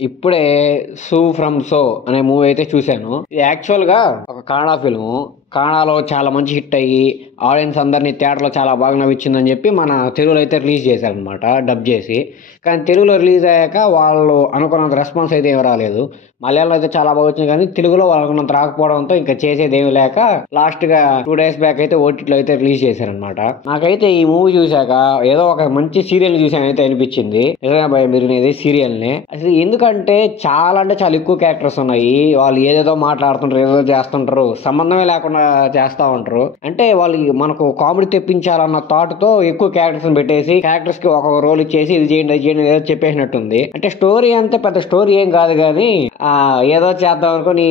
ఇప్పుడే 'సూ from so' అనే మూవీ అయితే చూశాను. ఇది యాక్చువల్‌గా ఒక కన్నడ ఫిల్ము. కన్నడలో చాలా మంచి హిట్ అయ్యి, ఆడియన్స్ అందరిని థియేటర్‌లో చాలా బాగా నవ్విచ్చిందని చెప్పి మన తెలుగులో అయితే రిలీజ్ చేశారనమాట డబ్ చేసి. కానీ తెలుగులో రిలీజ్ అయ్యాక వాళ్ళు అనుకున్నంత రెస్పాన్స్ అయితే ఏమి రాలేదు. మలయాళంలో అయితే చాలా బాగా వచ్చింది కానీ తెలుగులో వాళ్ళనుకున్నంత రాకపోవడంతో ఇంకా చేసేదేమీ లేక లాస్ట్‌గా 2 డేస్ బ్యాక్ అయితే ఓటీటీలో అయితే రిలీజ్ చేశారనమాట. నాకైతే ఈ మూవీ చూశాక ఏదో ఒక మంచి సీరియల్ చూశానైతే అనిపించింది. నిజంగా భయ్యా మీరు వినేది సీరియల్‌నే. అసలు ఎందుకంటే చాలా అంటే చాలా ఎక్కువ క్యారెక్టర్స్ ఉన్నాయి. వాళ్ళు ఏదేదో మాట్లాడుతుంటారు, ఏదేదో చేస్తుంటారు. సంబంధమే లేకుండా చేస్తా ఉంటారు. అంటే వాళ్ళు మనకు కామెడీ తెప్పించాలన్న థాట్‌తో ఎక్కువ క్యారెక్టర్స్‌ని పెట్టేసి క్యారెక్టర్స్ కి ఒక్కొక్క రోల్ ఇచ్చేసి ఇది చేయండి, అది చేయండి ఏదో చెప్పేసినట్టుంది. అంటే స్టోరీ అంతే పెద్ద స్టోరీ ఏం కాదు కానీ ఏదో చేద్దాం అనుకుని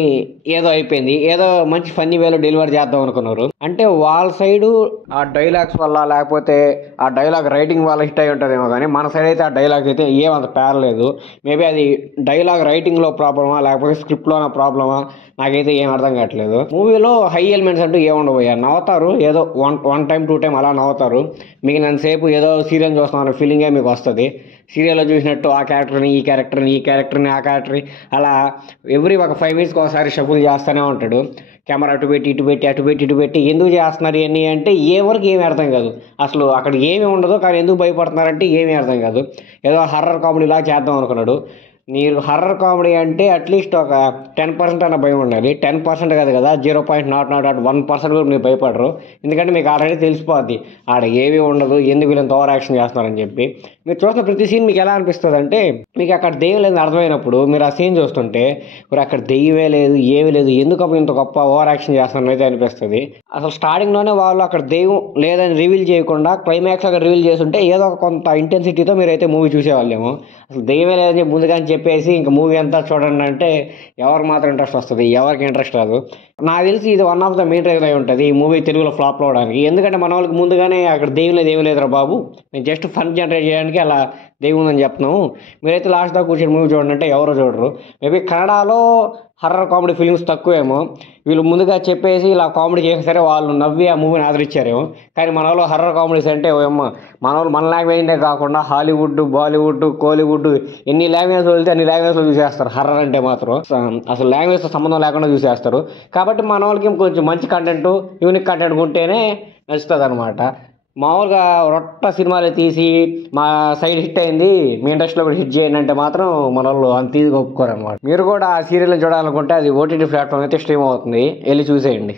ఏదో అయిపోయింది. ఏదో మంచి ఫన్నీ వేలో డెలివరీ చేద్దాం అనుకున్నారు. అంటే వాళ్ళ సైడు ఆ డైలాగ్స్ వల్ల లేకపోతే ఆ డైలాగ్ రైటింగ్ వల్ల హిట్ అయి ఉంటుందేమో కానీ మన సైడ్ అయితే ఆ డైలాగ్ అయితే ఏమంత పేరలేదు. మేబీ అది డైలాగ్ రైటింగ్లో ప్రాబ్లమా లేకపోతే స్క్రిప్ట్లోన ప్రాబ్లమా నాకైతే ఏం అర్థం కావట్లేదు. మూవీలో హై ఎలిమెంట్స్ అంటూ ఏముండబోయా నవ్వుతారు, ఏదో వన్ టైం 2 టైం అలా నవ్వుతారు. మిగిలినంతసేపు ఏదో సీరియల్ చూస్తున్న ఫీలింగే మీకు వస్తుంది. సీరియల్లో చూసినట్టు ఆ క్యారెక్టర్ని ఈ క్యారెక్టర్ని ఈ క్యారెక్టర్ని ఆ క్యారెక్టర్ని అలా ఎవ్రీ ఒక 5 మినిట్స్కి ఒకసారి షఫుల్ చేస్తూనే ఉంటాడు. కెమెరా అటు పెట్టి ఇటు పెట్టి అటు పెట్టి ఇటు పెట్టి ఎందుకు చేస్తున్నారు ఇవన్నీ అంటే ఏ వరకు ఏమీ అర్థం కాదు. అసలు అక్కడ ఏమీ ఉండదు కానీ ఎందుకు భయపడుతున్నారంటే ఏమీ అర్థం కాదు. ఏదో హర్రర్ కామెడీలా చేద్దాం అనుకున్నాడు. మీరు హర్రర్ కామెడీ అంటే అట్లీస్ట్ ఒక 10% అన్న భయం ఉండాలి. 10% కాదు కదా 0.001% కూడా మీరు భయపడరు. ఎందుకంటే మీకు ఆల్రెడీ తెలిసిపోద్ది ఆడ ఏమీ ఉండదు, ఎందుకు వీళ్ళంత ఓవర్ యాక్షన్ చేస్తున్నారని చెప్పి. మీరు చూసిన ప్రతి సీన్ మీకు ఎలా అనిపిస్తుంది అంటే మీకు అక్కడ దెయ్యం లేదని అర్థమైనప్పుడు మీరు ఆ సీన్ చూస్తుంటే మరి అక్కడ దెయ్యమే లేదు ఏమీ లేదు ఎందుకు ఇంత గొప్ప ఓవర్ యాక్షన్ చేస్తున్నారని అయితే అనిపిస్తుంది. అసలు స్టార్టింగ్లోనే వాళ్ళు అక్కడ దెయ్యం లేదని రివీల్ చేయకుండా క్లైమాక్స్ అక్కడ రివీల్ చేస్తుంటే ఏదో ఒక కొంత ఇంటెన్సిటీతో మీరైతే మూవీ చూసేవాళ్ళేమో. అసలు దెయ్యమే లేదని చెప్పి ముందుగానే చెప్పేసి ఇంక మూవీ అంతా చూడండి అంటే ఎవరికి మాత్రం ఇంట్రెస్ట్ వస్తుంది, ఎవరికి ఇంట్రెస్ట్ రాదు. నాకు తెలిసి ఇది one of the main reason అయి ఉంటుంది ఈ మూవీ తెలుగులో ఫ్లాప్ అవడానికి. ఎందుకంటే మన వాళ్ళకి ముందుగానే అక్కడ దెయ్యం లేదు ఏమీ లేదురా బాబు, మేము జస్ట్ ఫన్ జనరేట్ చేయడానికి అలా దెయ్యం ఉందని చెప్తున్నాము, మీరైతే లాస్ట్ దాకా కూర్చొని మూవీ చూడండి అంటే ఎవరో చూడరు. మేబీ కన్నడలో హర్రర్ కామెడీ ఫిల్మ్స్ తక్కువేమో, వీళ్ళు ముందుగా చెప్పేసి ఇలా కామెడీ చేసినా సరే వాళ్ళు నవ్వి ఆ మూవీని ఆదరించారేమో. కానీ మన వాళ్ళు హర్రర్ కామెడీస్ అంటే మన వాళ్ళు మన లాంగ్వేజ్నే కాకుండా హాలీవుడ్, బాలీవుడ్, కోలీవుడ్ ఎన్ని లాంగ్వేజ్లో వెళ్తే అన్ని లాంగ్వేజ్లో చూసేస్తారు. హర్రర్ అంటే మాత్రం అసలు లాంగ్వేజ్తో సంబంధం లేకుండా చూసేస్తారు. కాబట్టి మన వాళ్ళకి కొంచెం మంచి కంటెంట్ యూనిక్ కంటెంట్ ఉంటేనే నచ్చుతుంది అనమాట. మామూలుగా రొట్ట సినిమాలు తీసి మా సైడ్ హిట్ అయింది మీ ఇండస్ట్రీలో కూడా హిట్ చేయండి అంటే మాత్రం మన వాళ్ళు అంత ఈజీగా ఒప్పుకోరు అనమాట. మీరు కూడా ఆ సీరియల్ చూడాలనుకుంటే అది ఓటీటీ ప్లాట్ఫామ్ అయితే స్ట్రీమ్ అవుతుంది, వెళ్ళి చూసేయండి.